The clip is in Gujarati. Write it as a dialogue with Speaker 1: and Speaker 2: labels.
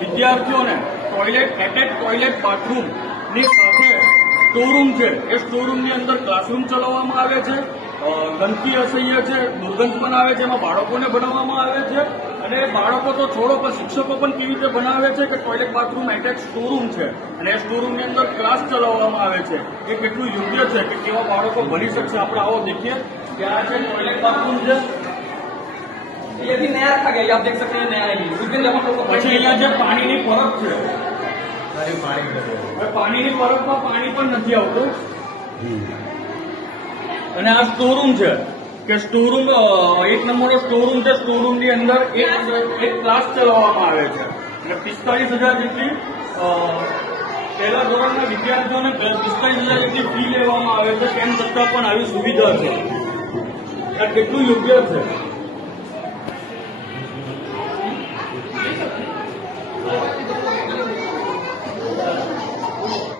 Speaker 1: વિદ્યાર્થીઓને ટોયલેટ એટેચ ટોયલેટ બાથરૂમની સાથે સ્ટોરૂમ છે. એ સ્ટોરૂમની અંદર ક્લાસરૂમ ચલાવવામાં આવે છે. ગંદકી અસહ્ય છે, દુર્ગંધ આવે છે, એમાં બાળકોને બનાવવામાં આવે છે. અને બાળકો તો છોડો, પણ શિક્ષકો પણ કેવી રીતે બનાવે છે કે ટોયલેટ બાથરૂમ એટેચ સ્ટોરૂમ છે. અને એ સ્ટોરૂમની અંદર ક્લાસ ચલાવવામાં આવે છે. એ કેટલું યોગ્ય છે કે કેવા બાળકો ભણી શકશે? આપણે આવો દેખીએ કે આ છે ટોયલેટ બાથરૂમ છે
Speaker 2: ये भी नया रखा गया ये आप देख सकते हैं नया है ये उस दिन जब हम लोग को
Speaker 1: પછી અહીંયા જે પાણીની પરબ છે હવે પાણીની પરબમાં પાણી પણ નથી આવતું અને આ સ્ટોરૂમ છે કે સ્ટોરૂમ અ, એક નંબરનો સ્ટોરૂમ છે સ્ટોરૂમની અંદર એક એક ક્લાસ ચલાવવામાં આવે છે અને પિસ્તાલીસ હજાર જેટલી અ, પહેલા ધોરણના વિદ્યાર્થીઓને પિસ્તાલીસ હજાર જેટલી ફી લેવામાં આવે છે તેમ છતાં પણ આવી સુવિધા છે આ કેટલું યોગ્ય છે
Speaker 2: Thank you.